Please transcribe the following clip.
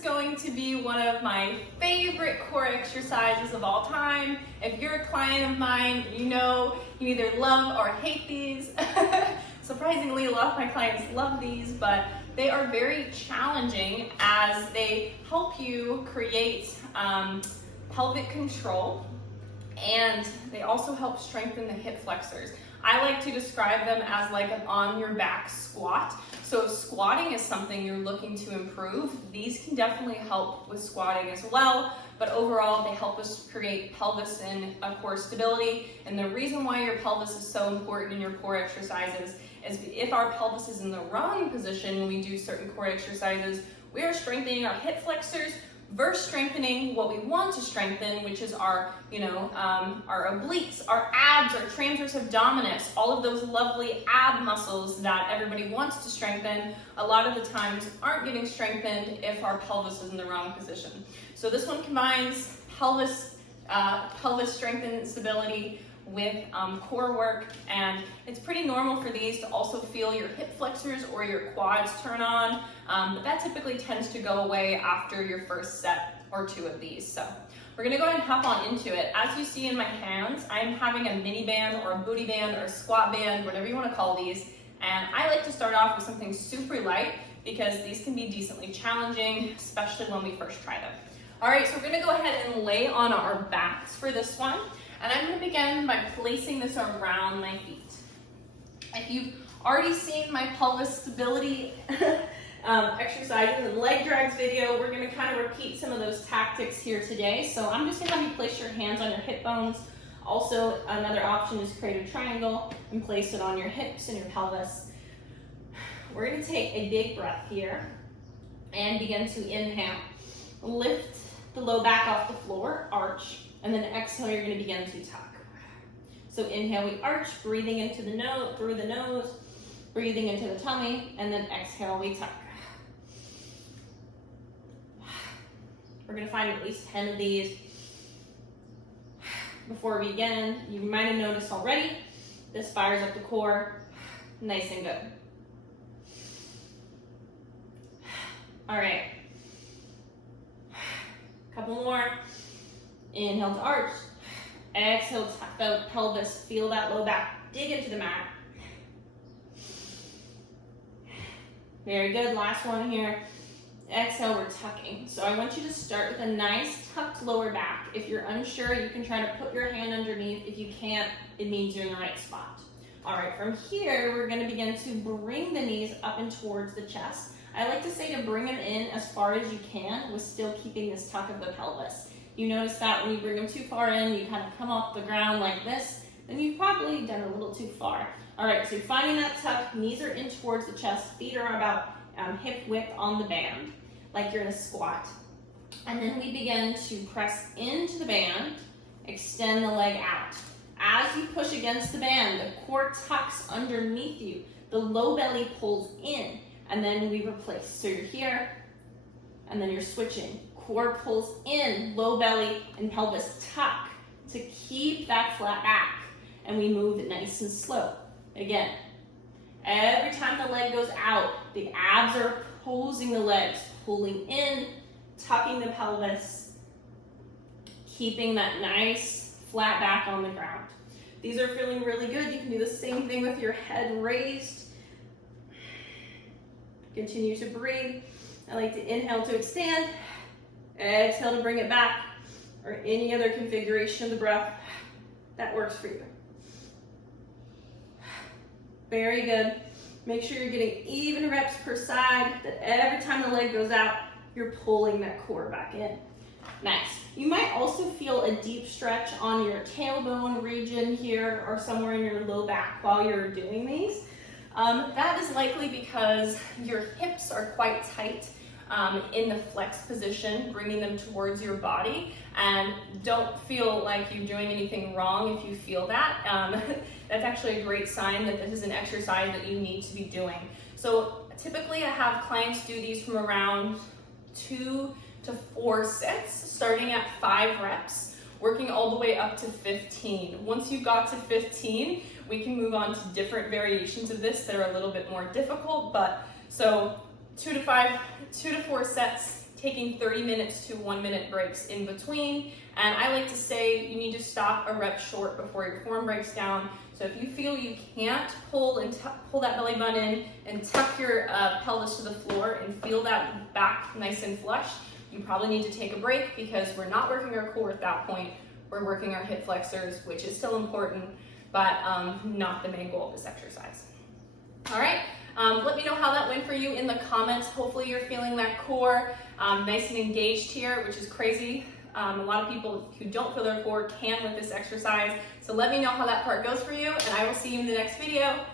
going to be one of my favorite core exercises of all time. If you're a client of mine, you know you either love or hate these. Surprisingly, a lot of my clients love these, but they are very challenging as they help you create pelvic control, and they also help strengthen the hip flexors. I like to describe them as like an on your back squat. So if squatting is something you're looking to improve, these can definitely help with squatting as well. But overall, they help us create pelvis and core stability. And the reason why your pelvis is so important in your core exercises is if our pelvis is in the wrong position when we do certain core exercises, we are strengthening our hip flexors versus strengthening what we want to strengthen, which is our, our obliques, our abs, our transverse abdominis, all of those lovely ab muscles that everybody wants to strengthen, a lot of the times aren't getting strengthened if our pelvis is in the wrong position. So this one combines pelvis strength and stability with core work, and it's pretty normal for these to also feel your hip flexors or your quads turn on, but that typically tends to go away after your first set or two of these. So we're gonna go ahead and hop on into it. As you see in my hands, I'm having a mini band or a booty band or a squat band, whatever you wanna call these, and I like to start off with something super light because these can be decently challenging, especially when we first try them. All right, so we're gonna go ahead and lay on our backs for this one. And I'm going to begin by placing this around my feet. If you've already seen my pelvis stability exercises and leg drags video, we're going to kind of repeat some of those tactics here today. So I'm just going to have you place your hands on your hip bones. Also, another option is create a triangle and place it on your hips and your pelvis. We're going to take a big breath here and begin to inhale. Lift the low back off the floor, arch. And then exhale, you're going to begin to tuck. So inhale, we arch, breathing into the nose, through the nose, breathing into the tummy, and then exhale, we tuck. We're going to find at least 10 of these. Before we begin, you might have noticed already, this fires up the core, nice and good. All right, couple more. Inhale to arch, exhale to tuck the pelvis, feel that low back, dig into the mat. Very good, last one here. Exhale, we're tucking. So I want you to start with a nice tucked lower back. If you're unsure, you can try to put your hand underneath. If you can't, it means you're in the right spot. All right, from here, we're gonna begin to bring the knees up and towards the chest. I like to say to bring them in as far as you can with still keeping this tuck of the pelvis. You notice that when you bring them too far in, you kind of come off the ground like this, then you've probably done a little too far. All right, so you're finding that tuck, knees are in towards the chest, feet are about hip width on the band, like you're in a squat. And then we begin to press into the band, extend the leg out. As you push against the band, the core tucks underneath you, the low belly pulls in, and then we replace. So you're here, and then you're switching. Core pulls in, low belly and pelvis tuck to keep that flat back. And we move it nice and slow. Again, every time the leg goes out, the abs are opposing the legs, pulling in, tucking the pelvis, keeping that nice flat back on the ground. These are feeling really good. You can do the same thing with your head raised. Continue to breathe. I like to inhale to extend. Exhale to bring it back, or any other configuration of the breath that works for you. Very good. Make sure you're getting even reps per side, that every time the leg goes out, you're pulling that core back in. Nice. You might also feel a deep stretch on your tailbone region here or somewhere in your low back while you're doing these. That is likely because your hips are quite tight in the flex position, bringing them towards your body, and don't feel like you're doing anything wrong if you feel that. That's actually a great sign that this is an exercise that you need to be doing. So typically I have clients do these from around 2 to 4 sets, starting at 5 reps, working all the way up to 15. Once you got to 15, we can move on to different variations of this that are a little bit more difficult, but so 2 to 4 sets, taking 30 minutes to 1 minute breaks in between. And I like to say you need to stop a rep short before your form breaks down. So if you feel you can't pull that belly button in and tuck your pelvis to the floor and feel that back nice and flush, you probably need to take a break, because we're not working our core at that point. We're working our hip flexors, which is still important, but not the main goal of this exercise. All right, let me know how that went for you in the comments. Hopefully you're feeling that core nice and engaged here, which is crazy. A lot of people who don't feel their core can with this exercise. So let me know how that part goes for you, and I will see you in the next video.